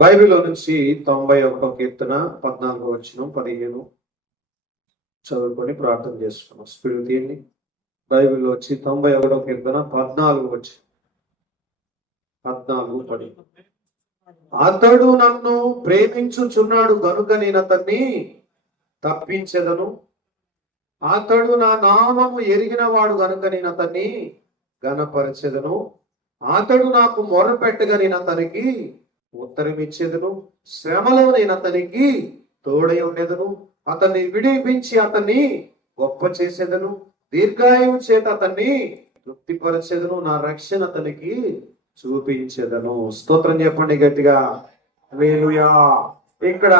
బైబిల్లో నుంచి తొంభై ఒక్క కీర్తన పద్నాలుగు వచ్చిన పదిహేను చదువుకొని ప్రార్థన చేసుకున్నాం. స్పీడ్ తీయండి. బైబిల్లో వచ్చి తొంభై ఒకటో కీర్తన పద్నాలుగు వచ్చి పద్నాలుగు పడి అతడు నన్ను ప్రేమించుచున్నాడు కనుక నేను అతన్ని తప్పించెదను. అతడు నా నామము ఎరిగిన వాడు కనుక నేను అతన్ని గనపరచెదను అతడు నాకు మొరపెట్టగా నేను అతనికి ఉత్తరం ఇచ్చేదను శ్రమలో నేను అతనికి తోడై ఉండేదను అతన్ని విడిపించి అతన్ని గొప్ప చేసేదను దీర్ఘాయువు చేత అతన్ని తృప్తిపరచేదను నా రక్షణ అతనికి చూపించేదను. స్తోత్రం చెప్పండి గట్టిగా. వేలుయా ఇక్కడ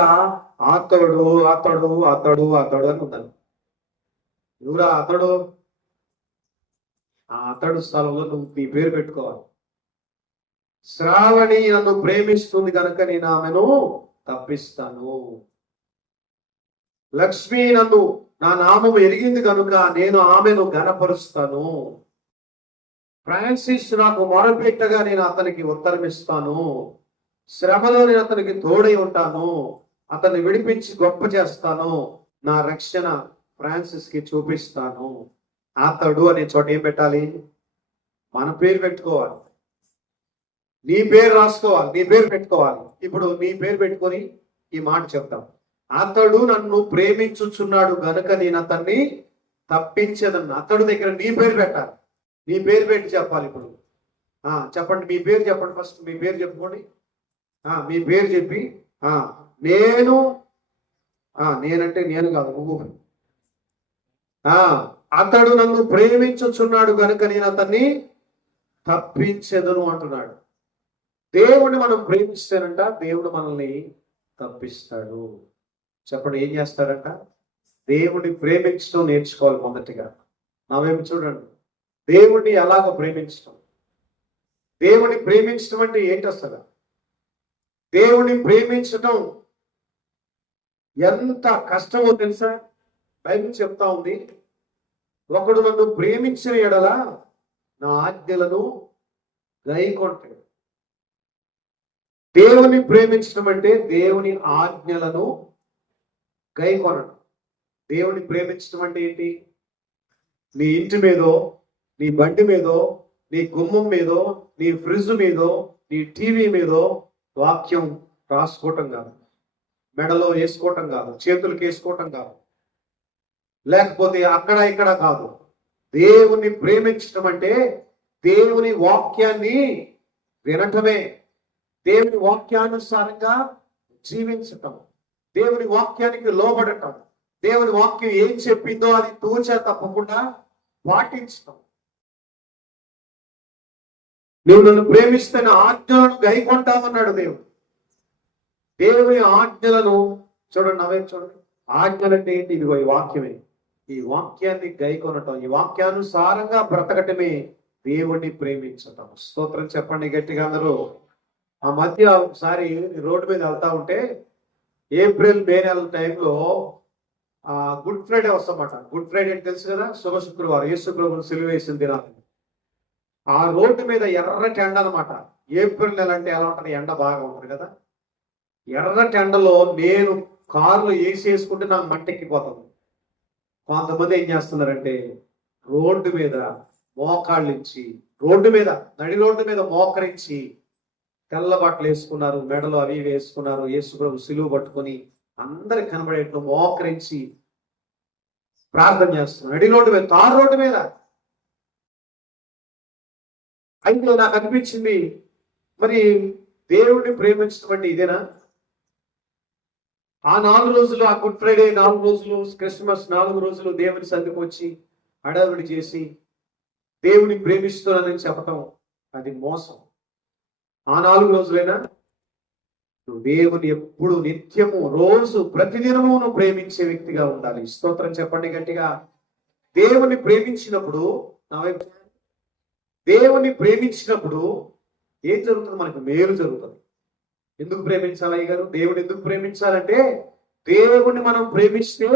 అతడు అతడు అతడు అతడు అని ఉన్నాను ఎవరా అతడు? ఆ అతడు స్థలంలో నువ్వు నీ పేరు పెట్టుకోవాలి. శ్రావణి నన్ను ప్రేమిస్తుంది కనుక నేను ఆమెను తప్పిస్తాను. లక్ష్మి నన్ను నా నామం ఎరిగింది కనుక నేను ఆమెను గనపరుస్తాను ఫ్రాన్సిస్ నాకు మొరపెట్టగా నేను అతనికి ఉత్తరం ఇస్తాను శ్రమలో నేను అతనికి తోడై ఉంటాను. అతన్ని విడిపించి గొప్ప చేస్తాను. నా రక్షణ ఫ్రాన్సిస్కి చూపిస్తాను. అతడు అనే చోట ఏం పెట్టాలి? మన పేరు పెట్టుకోవాలి. నీ పేరు రాసుకోవాలి నీ పేరు పెట్టుకోవాలి. ఇప్పుడు నీ పేరు పెట్టుకొని ఈ మాట చెప్తాం. అతడు నన్ను ప్రేమించుచున్నాడు గనుక నేను అతన్ని తప్పించదన్న అతడు దగ్గర నీ పేరు పెట్టాలి. నీ పేరు పెట్టి చెప్పాలి ఇప్పుడు. ఆ చెప్పండి మీ పేరు చెప్పండి ఫస్ట్ మీ పేరు చెప్పుకోండి. ఆ మీ పేరు చెప్పి ఆ నేను ఆ నేనంటే నేను కాదు నువ్వు. ఆ అతడు నన్ను ప్రేమించుచున్నాడు గనుక నేను అతన్ని తప్పించెదను అంటున్నాడు. దేవుడిని మనం ప్రేమిస్తానంట దేవుడు మనల్ని తప్పిస్తాడు. చెప్పండి ఏం చేస్తాడంట దేవుడిని ప్రేమించడం నేర్చుకోవాలి మొదటిగా. నా చూడండి? దేవుడిని ఎలాగో ప్రేమించడం. దేవుడిని ప్రేమించడం అంటే ఏంటి అసలు? దేవుడిని ప్రేమించడం ఎంత కష్టమో తెలుసా? బైబిల్ చెప్తా ఉంది ఒకడు నన్ను ప్రేమించిన ఎడల నా ఆజ్ఞలను గైకొంటాడు. దేవుని ప్రేమించడం అంటే దేవుని ఆజ్ఞలను గైకొనడం. దేవుని ప్రేమించడం అంటే ఏంటి? నీ ఇంటి మీదో నీ బండి మీదో నీ గుమ్మం మీదో నీ ఫ్రిడ్జ్ మీదో నీ టీవీ మీదో వాక్యం రాసుకోవటం కాదు. మెడలో వేసుకోవటం కాదు. చేతులకు వేసుకోవటం కాదు. లేకపోతే అక్కడ ఇక్కడ కాదు. దేవుని ప్రేమించడం అంటే దేవుని వాక్యాన్ని వినటమే. దేవుని వాక్యానుసారంగా జీవించటం. దేవుని వాక్యానికి లోబడటం. దేవుని వాక్యం ఏం చెప్పిందో అది తూచా తప్పకుండా పాటించటం. నువ్వు నన్ను ప్రేమిస్తున్న ఆజ్ఞలను గైకొంటామన్నాడు దేవుడు. దేవుని ఆజ్ఞలను చూడండి అవే చూడండి ఆజ్ఞలంటే ఏంటి? ఇదిగో ఈ వాక్యమే. ఈ వాక్యాన్ని గైకొనటం. ఈ వాక్యానుసారంగా బ్రతకటమే దేవుణ్ణి ప్రేమించటం. స్తోత్రం చెప్పండి గట్టిగా అందరూ. ఆ మధ్య ఒకసారి రోడ్డు మీద వెళ్తా ఉంటే ఏప్రిల్ మే నెల టైంలో గుడ్ ఫ్రైడే వస్తామాట గుడ్ ఫ్రైడే అంటే తెలుసు కదా? శుభ శుక్రవారం. ఏ శుక్రవారం సిలువ వేసిన దినాలు ఆ రోడ్డు మీద ఎర్రటి ఎండ అనమాట ఏప్రిల్ నెల అంటే ఎలా ఉంటుంది? ఎండ బాగా ఉంటుంది కదా? ఎర్రటి ఎండలో నేను కారులో ఏసీ వేసుకుంటే నాకు మంటెక్కిపోతుంది కొంతమంది ఏం చేస్తున్నారంటే రోడ్డు మీద మోకాళ్ళించి రోడ్డు మీద నడి రోడ్డు మీద మోకరించి తెల్ల బట్టలు వేసుకున్నారు మెడలు అవి ఇవి వేసుకున్నారు యేసుప్రభు సిలువు పట్టుకొని అందరికి కనబడేట్లు మోకరించి ప్రార్థన చేస్తున్నారు నడి రోడ్డు మీద తారు రోడ్డు మీద. అయితే నాకు అనిపించింది. మరి దేవుడిని ప్రేమించడం అంటే ఇదేనా? ఆ నాలుగు రోజులు ఆ గుడ్ ఫ్రైడే నాలుగు రోజులు క్రిస్మస్ నాలుగు రోజులు దేవుని సందుకు వచ్చి హడావిడి చేసి దేవుని ప్రేమిస్తున్నానని చెప్పటం అది మోసం. ఆ నాలుగు రోజులైనా? నువ్వు దేవుని ఎప్పుడు నిత్యము రోజు ప్రతిదినము నువ్వు ప్రేమించే వ్యక్తిగా ఉండాలి. స్తోత్రం చెప్పండి గట్టిగా. దేవుని ప్రేమించినప్పుడు నా దేవుని ప్రేమించినప్పుడు ఏం జరుగుతుంది? మనకు మేలు జరుగుతుంది. ఎందుకు ప్రేమించాలి అయ్య గారు దేవుడు ఎందుకు ప్రేమించాలంటే దేవుడిని మనం ప్రేమిస్తే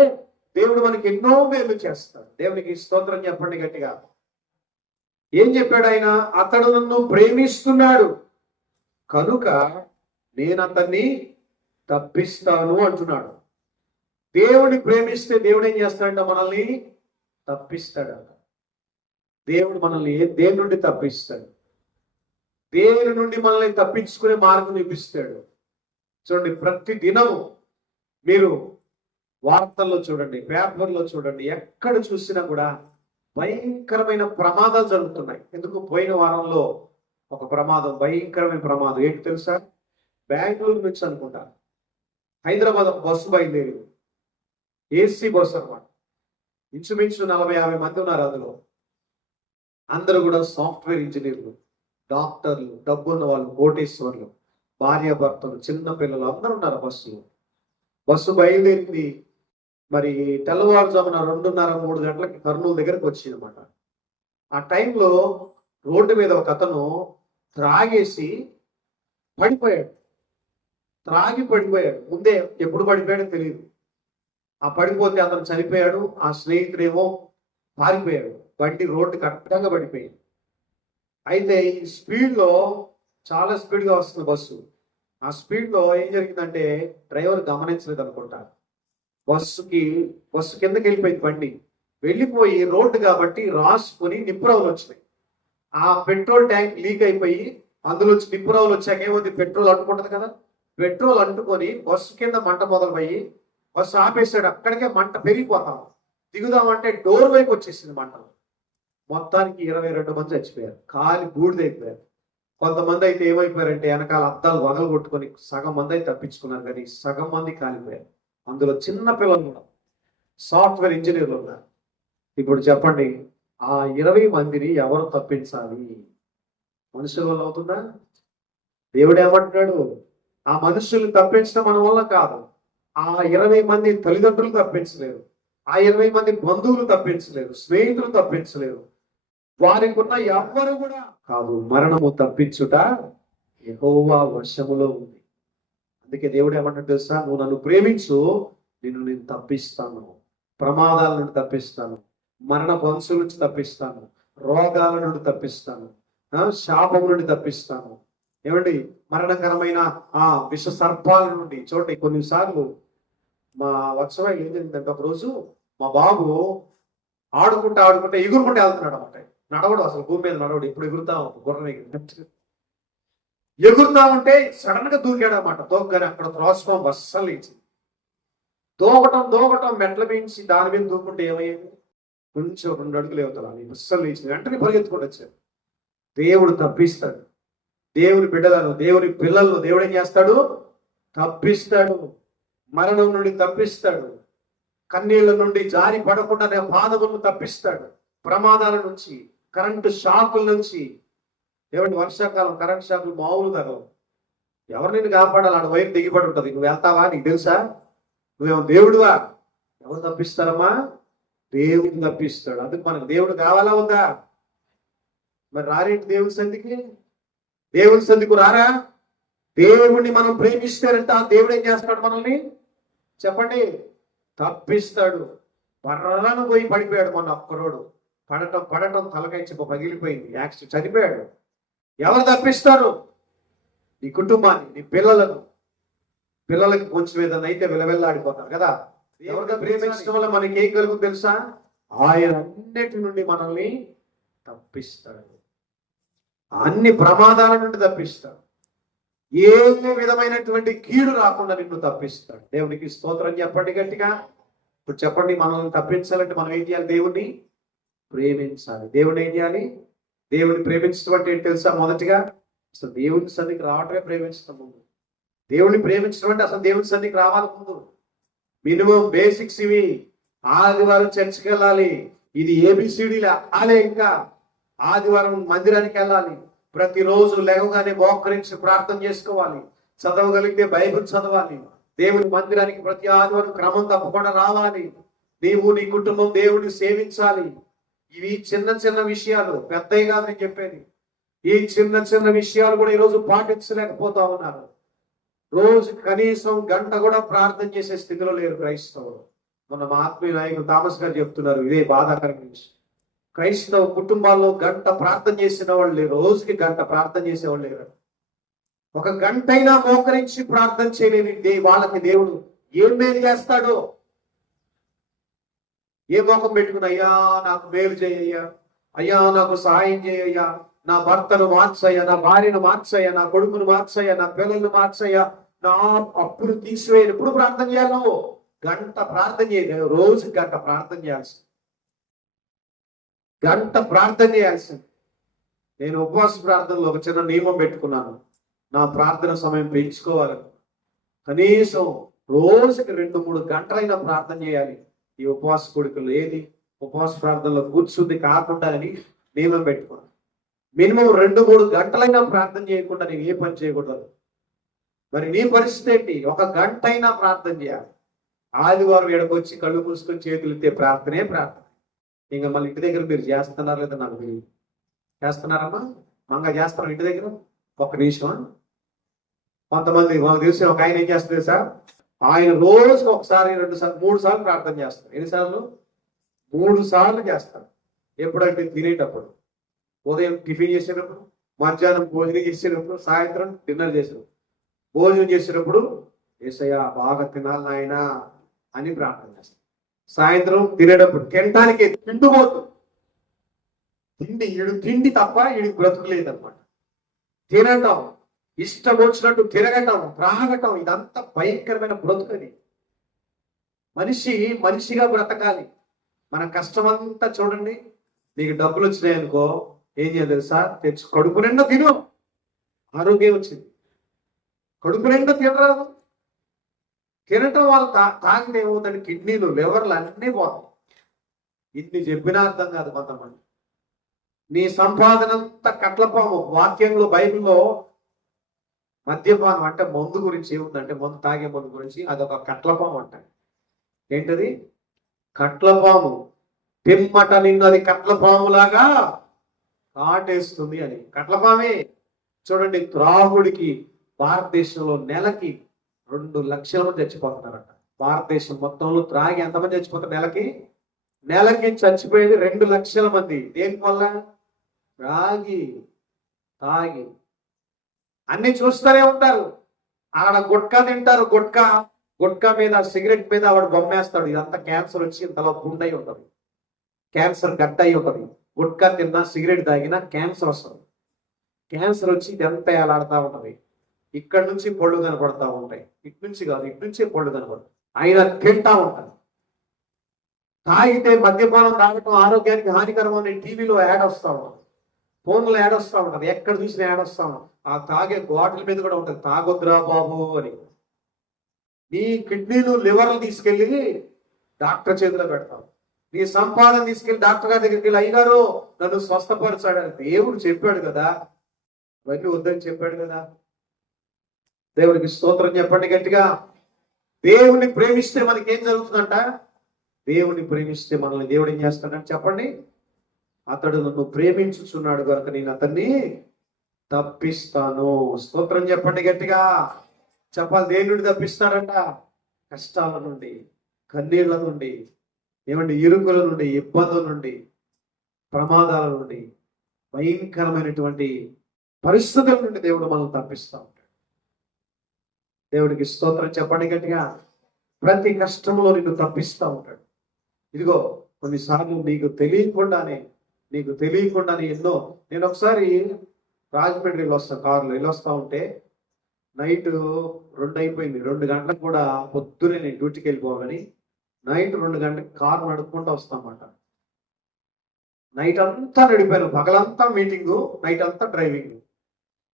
దేవుడు మనకి ఎన్నో మేలు చేస్తాడు. దేవునికి స్తోత్రం చెప్పండి గట్టిగా. ఏం చెప్పాడు ఆయన? అతడు నన్ను ప్రేమిస్తున్నాడు. కనుక నేను అతన్ని తప్పిస్తాను అంటున్నాడు. దేవుడిని ప్రేమిస్తే దేవుడు ఏం చేస్తాడంట మనల్ని తప్పిస్తాడంట. దేవుడు మనల్ని దేని నుండి తప్పిస్తాడు? దేని నుండి మనల్ని తప్పించుకునే మార్గం చూపిస్తాడు? చూడండి ప్రతి దినము మీరు వార్తల్లో చూడండి పేపర్లో చూడండి ఎక్కడ చూసినా కూడా భయంకరమైన ప్రమాదాలు జరుగుతున్నాయి. ఎందుకు? పోయిన వారంలో ఒక ప్రమాదం భయంకరమైన ప్రమాదం. ఏంటి తెలుసా? బెంగళూరు నుంచి అనుకుంటా. హైదరాబాద్ ఒక బస్సు బయలుదేరి. ఏసీ బస్సు అనమాట ఇంచుమించు నలభై యాభై మంది ఉన్నారు అందులో. అందరూ కూడా సాఫ్ట్వేర్ ఇంజనీర్లు డాక్టర్లు డబ్బున్న వాళ్ళు కోటేశ్వర్లు భార్యాభర్తలు చిన్న పిల్లలు అందరూ ఉన్నారు బస్సులో. బస్సు బయలుదేరింది. మరి తెల్లవారుజామున రెండున్నర మూడు గంటలకి కర్నూలు దగ్గరకు వచ్చింది అనమాట ఆ టైంలో రోడ్డు మీద ఒక అతను త్రాగేసి పడిపోయాడు. త్రాగి పడిపోయాడు. ముందే ఎప్పుడు పడిపోయాడో తెలియదు ఆ పడిపోతే అతను చనిపోయాడు. ఆ స్నేహితుడేమో పారిపోయాడు. బండి రోడ్డుకి అడ్డంగా పడిపోయింది. అయితే ఈ స్పీడ్లో చాలా స్పీడ్గా వస్తుంది బస్సు. ఆ స్పీడ్లో ఏం జరిగిందంటే డ్రైవర్ గమనించలేదు అనుకుంటా. బస్సుకి బస్సు కిందకి వెళ్ళిపోయింది బండి. వెళ్ళిపోయి రోడ్డు కాబట్టి రాసుకొని నిప్పురవులు వచ్చినాయి. ఆ పెట్రోల్ ట్యాంక్ లీక్ అయిపోయి అందులో వచ్చి వచ్చాక ఏముంది పెట్రోల్ అంటుకుంటది కదా. పెట్రోల్ అంటుకొని బస్సు కింద మంట మొదలుపోయి బస్సు ఆపేసాడు అక్కడికే మంట పెరిగిపోతాం దిగుదామంటే డోర్ వైపు వచ్చేసింది మంట మొత్తానికి ఇరవై రెండు మంది చచ్చిపోయారు. కాలి బూడిదైపోయారు. కొంతమంది అయితే ఏమైపోయారంటే వెనకాల అద్దాలు వగలు కొట్టుకొని సగం మంది అయితే తప్పించుకున్నారు కానీ సగం మంది కాలిపోయారు. అందులో చిన్న పిల్లలు కూడా సాఫ్ట్వేర్ ఇంజనీర్లు ఉన్నారు. ఇప్పుడు చెప్పండి ఆ ఇరవై మందిని ఎవరు తప్పించాలి? మనుషుల వల్ల అవుతుందా? దేవుడు ఏమంటున్నాడు ఆ మనుషుల్ని తప్పించడం మన వల్ల కాదు. ఆ ఇరవై మంది తల్లిదండ్రులు తప్పించలేరు. ఆ ఇరవై మంది బంధువులు తప్పించలేరు. స్నేహితులు తప్పించలేరు. వారికి ఉన్న ఎవ్వరు కూడా కాదు. మరణము తప్పించుట ఎహోవా వశములో ఉంది. అందుకే దేవుడు ఏమంటాడు తెలుసా? నువ్వు నన్ను ప్రేమించు నిన్ను నేను తప్పిస్తాను. ప్రమాదాల నుండి తప్పిస్తాను. మరణ వంశం నుంచి తప్పిస్తాను. రోగాల నుండి తప్పిస్తాను. ఆ, శాపం నుండి తప్పిస్తాను. ఏమండి? మరణకరమైన ఆ విష సర్పాల నుండి చూడండి కొన్నిసార్లు మా వత్సవాయి ఏం జరిగిందంటే ఒకరోజు మా బాబు ఆడుకుంటా ఆడుకుంటే ఎగురుకుంటే వెళ్తున్నాడు అనమాట నడవడు అసలు భూమి మీద నడవడు ఇప్పుడు ఎగురుతా ఉంటాడు, గుర్రం ఎగురుతా. ఉంటే సడన్గా దూకాడు అనమాట దూకగానే అక్కడ త్రోసుకోం అస్సలు లేచి దూకటం దూకటం మెట్ల మించి దాని మీద దూకుంటే ఏమయ్యేది? కొంచెం రెండు అడుగులు అవుతారు అస్సలు లేచి వెంటనే పరిగెత్తుకొని వచ్చారు దేవుడు తప్పిస్తాడు. దేవుని బిడ్డలను దేవుని పిల్లలను దేవుడు ఏం చేస్తాడు? తప్పిస్తాడు. మరణం నుండి తప్పిస్తాడు. కన్నీళ్ళ నుండి జారి పడకుండా పాదములను తప్పిస్తాడు. ప్రమాదాల నుంచి కరెంటు షాకుల నుంచి. ఏమంటే వర్షాకాలం కరెంట్ షాకులు మామూలు తగలవు ఎవరు నిన్ను కాపాడాలి? ఆడ వైపు దిగిపడి ఉంటుంది. నువ్వు వెళ్తావా? నీకు తెలుసా? నువ్వేమో దేవుడువా? ఎవరు తప్పిస్తారమ్మా? దేవుడిని తప్పిస్తాడు అందుకు మనకు దేవుడు కావాలా ఉందా? మరి రారేంటి దేవుని సంధికి దేవుని సంధికి రారా? దేవుణ్ణి మనం ప్రేమిస్తారంటే ఆ దేవుడు ఏం చేస్తాడు మనల్ని? చెప్పండి. తప్పిస్తాడు. పర్రలను పోయి పడిపోయాడు మొన్న ఒక్కరోడు. పడటం పడటం తలకాయ చెప్ప పగిలిపోయింది. యాక్సిడెంట్ చనిపోయాడు. ఎవరు తప్పిస్తారు? నీ కుటుంబాన్ని నీ పిల్లలను. పిల్లలకి కొంచెం ఏదైనా అయితే విలవెల్లాడిపోతారు కదా. ఎవరితో ప్రేమించడం వల్ల మనకి ఏం కలుగు తెలుసా? ఆయన అన్నిటి నుండి మనల్ని తప్పిస్తాడు. అన్ని ప్రమాదాల నుండి తప్పిస్తాడు. ఏ విధమైనటువంటి కీడు రాకుండా నిన్ను తప్పిస్తాడు. దేవునికి స్తోత్రం చెప్పండి గట్టిగా. ఇప్పుడు చెప్పండి మనల్ని తప్పించాలంటే మనం ఏం చేయాలి? దేవుణ్ణి ప్రేమించాలి. దేవుడు ఏం చేయాలి? దేవుడిని ప్రేమించడం అంటే ఏంటి తెలుసా మొదటిగా? అసలు దేవుని సన్నిధికి రావటమే ప్రేమించడం ముందు. దేవుడిని ప్రేమించడం అంటే అసలు దేవుని సన్నిధికి రావాలి ముందు మినిమం బేసిక్స్ ఇవి. ఆదివారం చర్చికి వెళ్ళాలి. ఇది ఏబిసిడి అలే ఇంకా ఆదివారం మందిరానికి వెళ్ళాలి. ప్రతిరోజు లేవగానే మోకరించి ప్రార్థన చేసుకోవాలి. చదవగలిగితే బైబిల్ చదవాలి. దేవుని మందిరానికి ప్రతి ఆదివారం క్రమం తప్పకుండా రావాలి. నీవు నీ కుటుంబం దేవుడిని సేవించాలి. ఇవి చిన్న చిన్న విషయాలు పెద్దవి కాదు నేను చెప్పేది. ఈ చిన్న చిన్న విషయాలు కూడా ఈరోజు పాటించలేకపోతా ఉన్నారు. రోజు కనీసం గంట కూడా ప్రార్థన చేసే స్థితిలో లేరు క్రైస్తవులు. మన మా ఆత్మీయ నాయకులు థామస్ గారు చెప్తున్నారు ఇదే బాధాకరమైన విషయం. క్రైస్తవ కుటుంబాల్లో గంట ప్రార్థన చేసిన వాళ్ళు లేరు రోజుకి గంట ప్రార్థన చేసేవాళ్ళు లేరు. ఒక గంట అయినా మోకరించి ప్రార్థన చేయలేని దే- వాళ్ళకి దేవుడు ఏం మేలు చేస్తాడో? ఏ మోకం పెట్టుకుని అయ్యా నాకు మేలు చేయయ్యా అయ్యా నాకు సహాయం చేయయ్యా నా భర్తను మార్చయ్య నా భార్యను మార్చయ్య నా కొడుకును మార్చయ్య నా పిల్లలను మార్చయ్య. నా అప్పులు తీసివేయను ఎప్పుడు ప్రార్థన చేయాలి నువ్వు? గంట ప్రార్థన చేయాలి రోజు గంట ప్రార్థన చేయాల్సింది. గంట ప్రార్థన చేయాల్సింది. నేను ఉపవాస ప్రార్థనలో ఒక చిన్న నియమం పెట్టుకున్నాను. నా ప్రార్థన సమయం పెంచుకోవాలి. కనీసం రోజుకి రెండు మూడు గంటలైనా ప్రార్థన చేయాలి. ఈ ఉపవాస కొడుకులు ఏది? ఉపవాస ప్రార్థనలో కూర్చుంది కాకుండా అని నియమం పెట్టుకున్నాను. మినిమం రెండు మూడు గంటలైనా ప్రార్థన చేయకుండా నేను ఏ పని చేయకూడదు. మరి నీ పరిస్థితి ఏంటి? ఒక గంట అయినా ప్రార్థన చేయాలి. ఆదివారం ఎడకొచ్చి కళ్ళు మూసుకొని చేతులు ఎత్తే ప్రార్థనే ప్రార్థన. ఇంకా మళ్ళీ ఇంటి దగ్గర మీరు చేస్తున్నారా లేదా నాకు తెలియదు. చేస్తున్నారమ్మా? మంగ చేస్తాం ఇంటి దగ్గర? ఒక నిమిషం కొంతమంది మాకు తెలిసిన ఒక ఆయన ఏం చేస్తుంది సార్ ఆయన రోజుకి ఒకసారి రెండు సార్లు మూడు సార్లు ప్రార్థన చేస్తారు. ఎన్నిసార్లు మూడు సార్లు చేస్తారు. ఎప్పుడంటే తినేటప్పుడు. ఉదయం టిఫిన్ చేసేటప్పుడు మధ్యాహ్నం భోజనం చేసేటప్పుడు సాయంత్రం డిన్నర్ చేసేటప్పుడు. భోజనం చేసేటప్పుడు ఏసయ్య బాగా తినాలి నాయన అని ప్రార్థన చేస్తారు సాయంత్రం తినేటప్పుడు తినటానికి తిండిపోతుంది తిండి ఈడు తిండి తప్ప ఈడికి బ్రతుకులేదన్నమాట తినటం ఇష్టం వచ్చినట్టు తిరగటం త్రాగటం ఇదంతా భయంకరమైన బ్రతుకది మనిషి మనిషిగా బ్రతకాలి. మన కష్టమంతా చూడండి నీకు డబ్బులు వచ్చినాయి అనుకో ఏం చేయాలి తెలుసా? తెచ్చు కడుపు నిండా తిను. ఆరోగ్యం వచ్చింది. కడుపు నిండా తినరాదు. తినటం వల్ల తా తాగితే ఏమవుతుంది? కిడ్నీలు లివర్లు అన్నీ పోతాయి. ఇన్ని చెప్పినా అర్థం కాదు కొంతమంది. నీ సంపాదన అంతా కట్లపాము. వాక్యంలో బైబిల్లో మద్యపానం అంటే మందు గురించి ఏముందంటే మందు తాగే మందు గురించి అదొక కట్లపాము అంట. ఏంటది? కట్లపాము. పిమ్మట నిన్నది కట్లపాములాగా కాటేస్తుంది అని. కట్లపామే చూడండి త్రాగుడికి భారతదేశంలో నెలకి రెండు లక్షల మంది చచ్చిపోతున్నారట. భారతదేశం మొత్తంలో త్రాగి ఎంతమంది చచ్చిపోతారు నెలకి? నెలకి చచ్చిపోయేది రెండు లక్షల మంది. దేనివల్ల త్రాగి తాగి. అన్ని చూస్తూనే ఉంటారు. ఆడ గుట్కా తింటారు గుట్కా. గుట్కా మీద సిగరెట్ మీద ఆవిడ బొమ్మేస్తాడు. ఇదంతా క్యాన్సర్ వచ్చి ఇంతలో గుండై ఉంటుంది. క్యాన్సర్ గడ్డ అయి ఉంటుంది. గుట్కా తిన్నా సిగరెట్ తాగినా క్యాన్సర్ వస్తుంది. క్యాన్సర్ వచ్చి ఇదంతా ఎలాడుతూ ఉంటుంది? ఇక్కడ నుంచి పళ్ళు కనపడతా ఉంటాయి. ఇటు నుంచి కాదు ఇటు నుంచే పళ్ళు కనపడతాయి. ఆయన తింటా ఉంటారు తాగితే మద్యపానం తాగటం ఆరోగ్యానికి హానికరం అని టీవీలో యాడ్ వస్తూ ఉంటుంది. ఫోన్లో యాడ్ వస్తూ ఉంటుంది. ఎక్కడ చూసినా యాడ్ వస్తూ ఉంటుంది. ఆ తాగే బాటిల్ మీద కూడా ఉంటుంది. తాగొద్దురా బాబు అని. నీ కిడ్నీలు లివర్లు తీసుకెళ్ళి డాక్టర్ చేతిలో పెడతాం నీ సంపాదన తీసుకెళ్ళి డాక్టర్ గారి దగ్గరికి వెళ్ళి అయ్యగారు నన్ను స్వస్థపరచాడని దేవుడు చెప్పాడు కదా ఇవన్నీ వద్దని చెప్పాడు కదా. దేవుడికి స్తోత్రం చెప్పండి గట్టిగా. దేవుని ప్రేమిస్తే మనకి ఏం జరుగుతుందంట? దేవుని ప్రేమిస్తే మనల్ని దేవుడు ఏం చేస్తాడని చెప్పండి. అతడు నన్ను ప్రేమించుచున్నాడు కనుక నేను అతన్ని తప్పిస్తాను. స్తోత్రం చెప్పండి గట్టిగా. చెప్పాలి దేని నుండి తప్పిస్తాడంట. కష్టాల నుండి కన్నీళ్ళ నుండి ఏమండి ఇరుకుల నుండి ఇబ్బందుల నుండి ప్రమాదాల నుండి భయంకరమైనటువంటి పరిస్థితుల నుండి దేవుడు మనం తప్పిస్తా ఉంటాడు. దేవుడికి స్తోత్రం చెప్పండి గట్టిగా. ప్రతి కష్టంలో నిన్ను తప్పిస్తా ఉంటాడు. ఇదిగో కొన్నిసార్లు నీకు తెలియకుండానే నీకు తెలియకుండానే ఎన్నో నేను ఒకసారి రాజమండ్రి వెళ్ళి వస్తాను కారులో వెళ్ళొస్తా ఉంటే నైట్ రెండు అయిపోయింది రెండు గంటలకు కూడా పొద్దునే నేను డ్యూటీకి వెళ్ళిపోవాలని నైట్ రెండు గంటలకు కారు నడుపుకుంటూ వస్తామంట. నైట్ అంతా నడిపాను పగలంతా మీటింగు నైట్ అంతా డ్రైవింగ్.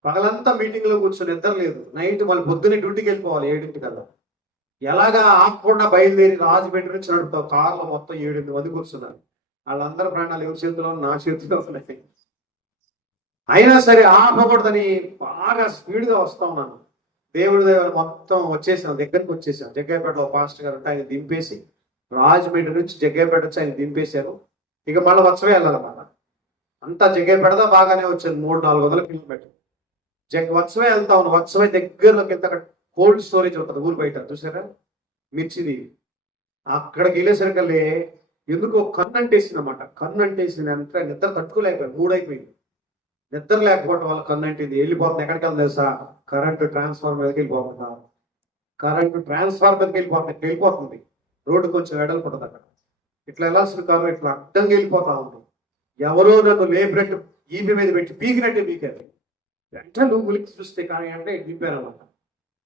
పగలంతా మీటింగ్లో కూర్చొని నిద్ర లేదు. నైట్ మళ్ళీ పొద్దున్నే డ్యూటీకి వెళ్ళిపోవాలి ఏడింటి ఎలాగా ఆపకుండా బయలుదేరి రాజమండ్రి నుంచి నడుపుతావు? కార్లో మొత్తం ఏడెనిమిది మంది కూర్చున్నారు. వాళ్ళందరూ ప్రాణాలు ఎవరి చేతిలో నా చేతిలో ఉన్నాయి. అయినా సరే ఆపకూడదని బాగా స్పీడ్గా వస్తాం వస్తా ఉన్నాను దేవుడి దేవుడు మొత్తం వచ్చేసాం. దగ్గరికి వచ్చేసాం. జగ్గయ్యపేటలో పాస్టర్ గారు ఆయన దింపేసి రాజమండ్రి నుంచి జగ్గేపేట వచ్చి ఆయన దింపేశారు. ఇక మళ్ళీ వచ్చవే వెళ్ళాలన్నమాట. అంతా జగ్గయ్యపేటదా బాగానే వచ్చింది మూడు నాలుగు వందల కిలోమీటర్ జగ్ వత్సవే వెళ్తా ఉన్నాను వత్సవే దగ్గరలోకి వెళ్తే అక్కడ కోల్డ్ స్టోరేజ్ ఉంటుంది ఊరు బయట చూసారా మిర్చిది. అక్కడికి వెళ్ళేసరికల్లే ఎందుకో కన్ను అంటేసింది అనమాట కన్ను అంటేసింది అంతా నిద్ర తట్టుకోలేకపోయింది మూడైపోయింది. నిద్ర లేకపోవడం వల్ల కన్నంటిది వెళ్ళిపోతుంది ఎక్కడికి వెళ్ళి తెలుసా? కరెంటు ట్రాన్స్ఫార్మర్ మీదకి వెళ్ళిపోతుందా. కరెంటు ట్రాన్స్ఫార్మర్ మీదకి వెళ్ళిపోతుంది వెళ్ళిపోతుంది. రోడ్డు కొంచెం వెడల్పు ఉంటుంది అక్కడ ఇట్లా వెళ్ళాల్సిన కారు ఇట్లా అడ్డంగా వెళ్ళిపోతా ఉంది. ఎవరో నన్ను లేపినట్టు ఈపి మీద పెట్టి పీకినట్టు పీకారు. వెంటనే నువ్వు ఉలికి చూస్తే కానీ అంటే దింపారన్నమాట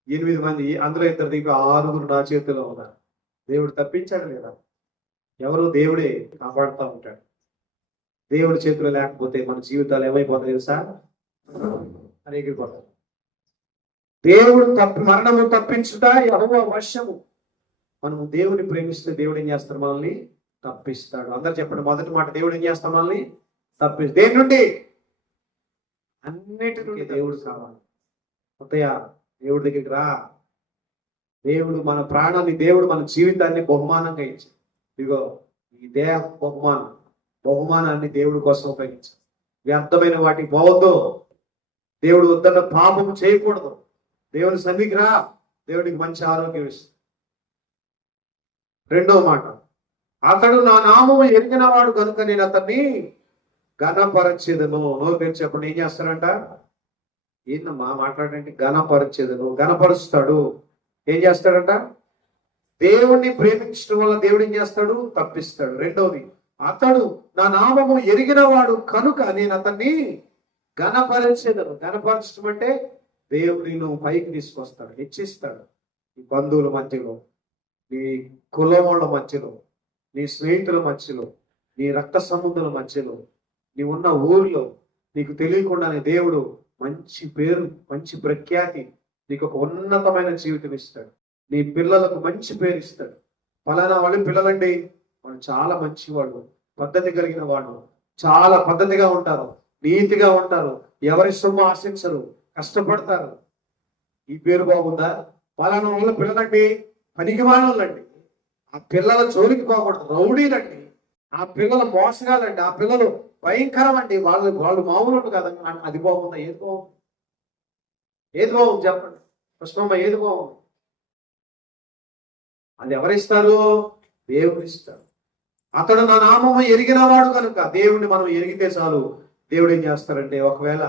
ఎనిమిది మంది అందులో ఇద్దరు దింపి ఆరుగురు నా చేతిలో ఉన్నారు. దేవుడు తప్పించాడు లేదా? ఎవరు దేవుడే కాపాడుతూ ఉంటాడు. దేవుడి చేతిలో లేకపోతే మన జీవితాలు ఏమైపోతాయి తెలుసా? అని ఎగిరిపోతాయి దేవుడు తప్పి మరణము తప్పించుట యెహోవా వర్షము మనము దేవుని ప్రేమిస్తే దేవుడు ఏం చేస్తాడు మనల్ని తప్పిస్తాడు. అందరు చెప్పండి మొదటి మాట దేవుడు ఏం చేస్తాడు మనల్ని తప్పి దేని నుండి? అన్నిటి నుండి దేవుడు కావాలి. కొత్తయ్య దేవుడి దగ్గరికి రా. దేవుడు మన ప్రాణాన్ని దేవుడు మన జీవితాన్ని బహుమానంగా ఇచ్చాడు. ఇదిగో ఈ దేహ బహుమానం బహుమానాన్ని దేవుడి కోసం ఉపయోగించాడు. వ్యర్థమైన వాటికి పోవద్దు. దేవుడు వద్దన్న పాపం చేయకూడదు. దేవుని సన్నిధికి రా. దేవుడికి మంచి ఆరోగ్యం ఇస్తుంది రెండో మాట. అతడు నా నామము ఎరిగిన వాడు కనుక నేను అతన్ని ఘనపరచేదను. నోరు పేరు చెప్పండి ఏం చేస్తాడంట ఏందమ్మా మాట్లాడంటే? ఘనపరచేదను ఘనపరుస్తాడు. ఏం చేస్తాడంట? దేవుణ్ణి ప్రేమించడం వల్ల దేవుడు ఏం చేస్తాడు? తప్పిస్తాడు. రెండోది అతడు నా నామము ఎరిగిన వాడు కనుక నేను అతన్ని ఘనపరచేదను. ఘనపరచడం అంటే దేవుడిని నువ్వు పైకి తీసుకొస్తాడు హెచ్చిస్తాడు ఈ బంధువుల మధ్యలో. నీ కులముల మధ్యలో నీ స్నేహితుల మధ్యలో నీ రక్త సంబంధుల మధ్యలో నీ ఉన్న ఊర్లో నీకు తెలియకుండానే దేవుడు మంచి పేరు మంచి ప్రఖ్యాతి నీకు ఒక ఉన్నతమైన జీవితం ఇస్తాడు. నీ పిల్లలకు మంచి పేరు ఇస్తాడు. ఫలానా వాళ్ళు పిల్లలండి వాళ్ళు చాలా మంచి వాళ్ళు పద్ధతి కలిగిన వాళ్ళు చాలా పద్ధతిగా ఉంటారు నీతిగా ఉంటారు ఎవరి సొమ్ము ఆశించరు కష్టపడతారు. ఈ పేరు బాగుందా? ఫలానా వాళ్ళ పిల్లలండి పనికి ఆ పిల్లల జోలికి పోకూడదు. రౌడీలండి. ఆ పిల్లల మోసగాలండి ఆ పిల్లలు భయంకరం అండి వాళ్ళు వాళ్ళు మామూలు కదండి. అది బాగుందా? ఏది బాగుంది? ఏది బాగుంది చెప్పండి. పుష్పమ్మ ఏది బాగుంది? అది ఎవరిస్తారు? దేవుడు ఇస్తారు అతడు నా నామము ఎరిగిన వాడు కనుక దేవుడిని మనం ఎరిగితే చాలు. దేవుడు ఏం చేస్తారంటే ఒకవేళ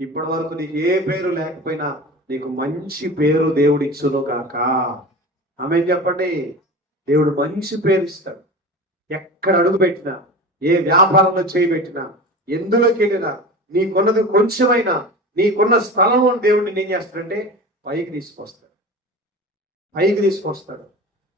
ఇప్పటి వరకు నీకు ఏ పేరు లేకపోయినా నీకు మంచి పేరు దేవుడు ఇచ్చును కాక ఆమె చెప్పండి? దేవుడు మంచి పేరు ఇస్తాడు ఎక్కడ అడుగు పెట్టినా ఏ వ్యాపారంలో చేయబెట్టినా ఎందులోకి వెళ్ళినా నీకున్నది కొంచెమైనా నీకున్న స్థలంలో దేవుడిని ఏం చేస్తాడంటే పైకి తీసుకొస్తాడు. పైకి తీసుకొస్తాడు.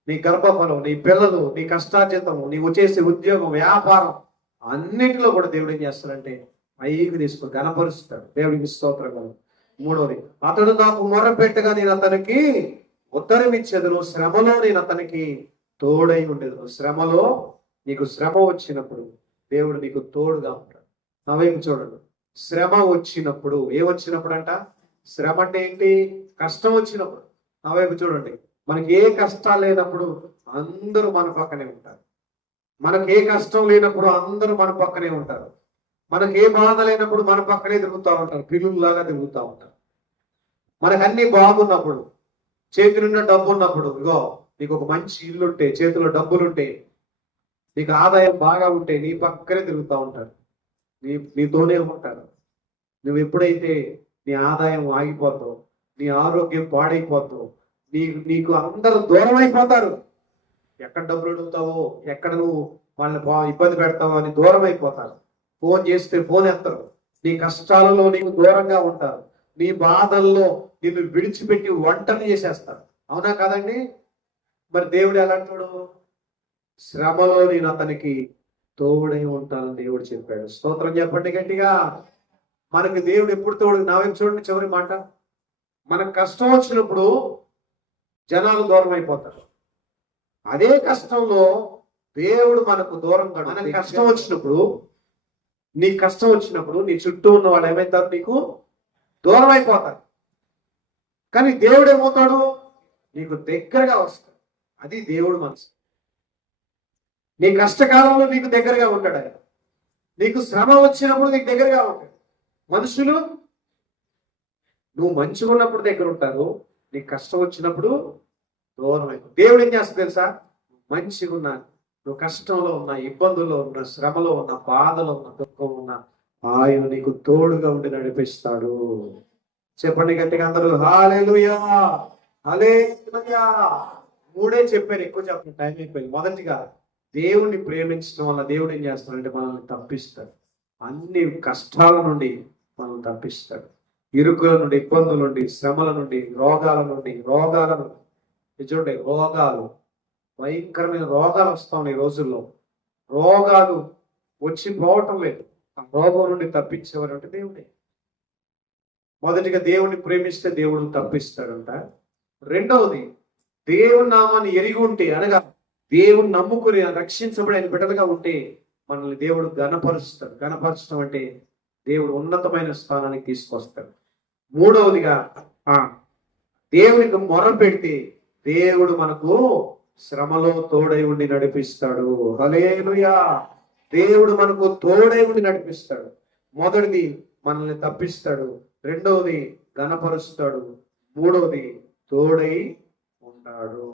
నీ గర్భఫలం నీ పిల్లలు నీ కష్టార్జితము నీవు చేసే ఉద్యోగం వ్యాపారం అన్నిటిలో కూడా దేవుడు ఏం చేస్తాడంటే పైకి తీసుకు గణపరుస్తాడు దేవుడికి స్తోత్రం. మూడవది అతడు నాకు మొర పెట్టగా నేను అతనికి ఉత్తరం ఇచ్చేదను శ్రమలో నేను అతనికి తోడై ఉండేదను. శ్రమలో నీకు శ్రమ వచ్చినప్పుడు దేవుడు నీకు తోడుగా ఉంటాడు. నా చూడండి? శ్రమ వచ్చినప్పుడు ఏ వచ్చినప్పుడు అంట శ్రమ అంటే ఏంటి? కష్టం వచ్చినప్పుడు. నవేపు చూడండి? మనకి ఏ కష్టాలు లేనప్పుడు అందరూ మన పక్కనే ఉంటారు. మనకి ఏ కష్టం లేనప్పుడు అందరూ మన పక్కనే ఉంటారు. మనకి ఏ బాధ లేనప్పుడు మన పక్కనే తిరుగుతూ ఉంటారు. పిల్లుల్లాగా తిరుగుతూ ఉంటారు. మనకు అన్ని బాగున్నప్పుడు చేతి నిండా డబ్బు ఉన్నప్పుడు ఇగో నీకు ఒక మంచి ఇల్లు ఉంటే చేతిలో డబ్బులుంటే నీకు ఆదాయం బాగా ఉంటే నీ పక్కనే తిరుగుతూ ఉంటాడు నీ నీతోనే ఉంటాడు నువ్వు ఎప్పుడైతే నీ ఆదాయం ఆగిపోతావు నీ ఆరోగ్యం పాడైపోతావు నీ నీకు అందరూ దూరం అయిపోతారు ఎక్కడ డబ్బులు అడుగుతావో ఎక్కడ నువ్వు వాళ్ళని బా ఇబ్బంది పెడతావో అని దూరం అయిపోతారు ఫోన్ చేస్తే ఫోన్ ఎత్తరు. నీ కష్టాలలో నీకు దూరంగా ఉంటారు నీ బాధల్లో నిన్ను విడిచిపెట్టి వంటని చేసేస్తాడు అవునా కాదండి? మరి దేవుడు ఎలాంటాడు శ్రమలో నేను అతనికి తోడై ఉంటానని దేవుడు చెప్పాడు. స్తోత్రం చెప్పండి గట్టిగా. మనకి దేవుడు ఎప్పుడు తోడు? నావేం చూడండి చివరి మాట. మనకు కష్టం వచ్చినప్పుడు జనాలు దూరం అయిపోతారు. అదే కష్టంలో దేవుడు మనకు దూరం కాడు. మనకు కష్టం వచ్చినప్పుడు నీ కష్టం వచ్చినప్పుడు నీ చుట్టూ ఉన్న వాళ్ళు ఏమైతారు నీకు? దూరం అయిపోతారు. కానీ దేవుడు ఏమవుతాడు నీకు దగ్గరగా వస్తాడు. అది దేవుడు మనసు. నీ కష్టకాలంలో నీకు దగ్గరగా ఉంటాడు ఆయన. నీకు శ్రమ వచ్చినప్పుడు నీకు దగ్గరగా ఉంటాడు. మనుషులు నువ్వు మంచిగా ఉన్నప్పుడు దగ్గర ఉంటారు. నీకు కష్టం వచ్చినప్పుడు దూరం దేవుడు ఏం చేస్తుంది తెలుసా? మంచిగా ఉన్నా నువ్వు కష్టంలో ఉన్న ఇబ్బందుల్లో ఉన్న శ్రమలో ఉన్న బాధలో ఉన్న దుఃఖం ఉన్న ఆయన నీకు తోడుగా ఉండి నడిపిస్తాడు. చెప్పండి గట్టిగా అందరూ. హాలేలుయా హల్లెలూయా మూడే చెప్పారు ఎక్కువ చెప్పిన టైం అయిపోయింది. మొదటిగా దేవుణ్ణి ప్రేమించడం వల్ల దేవుడు ఏం చేస్తాడంటే మనల్ని తప్పిస్తాడు. అన్ని కష్టాల నుండి మనల్ని తప్పిస్తాడు. ఇరుకుల నుండి ఇబ్బందుల నుండి శ్రమల నుండి రోగాల నుండి రోగాల నుండి. చూడండి రోగాలు భయంకరమైన రోగాలు వస్తా ఉన్నాయి ఈ రోజుల్లో. రోగాలు వచ్చి పోవటం లేదు. ఆ రోగం నుండి తప్పించేవారు అంటే దేవుడే. మొదటిగా దేవుణ్ణి ప్రేమిస్తే దేవుడు తప్పిస్తాడంట. రెండవది దేవుని నామాన్ని ఎరిగి ఉంటే అనగా దేవుని నమ్ముకుని రక్షించబడిన బిడ్డలుగా ఉంటే మనల్ని దేవుడు ఘనపరుస్తాడు. ఘనపరచడం అంటే దేవుడు ఉన్నతమైన స్థానానికి తీసుకొస్తాడు. మూడవదిగా ఆ దేవునికి మొర పెడితే దేవుడు మనకు శ్రమలో తోడై ఉండి నడిపిస్తాడు. హలేలుయా దేవుడు మనకు తోడై ఉండి నడిపిస్తాడు. మొదటిది మనల్ని తప్పిస్తాడు. రెండవది గణపరుస్తాడు మూడవది తోడై ఉంటాడు.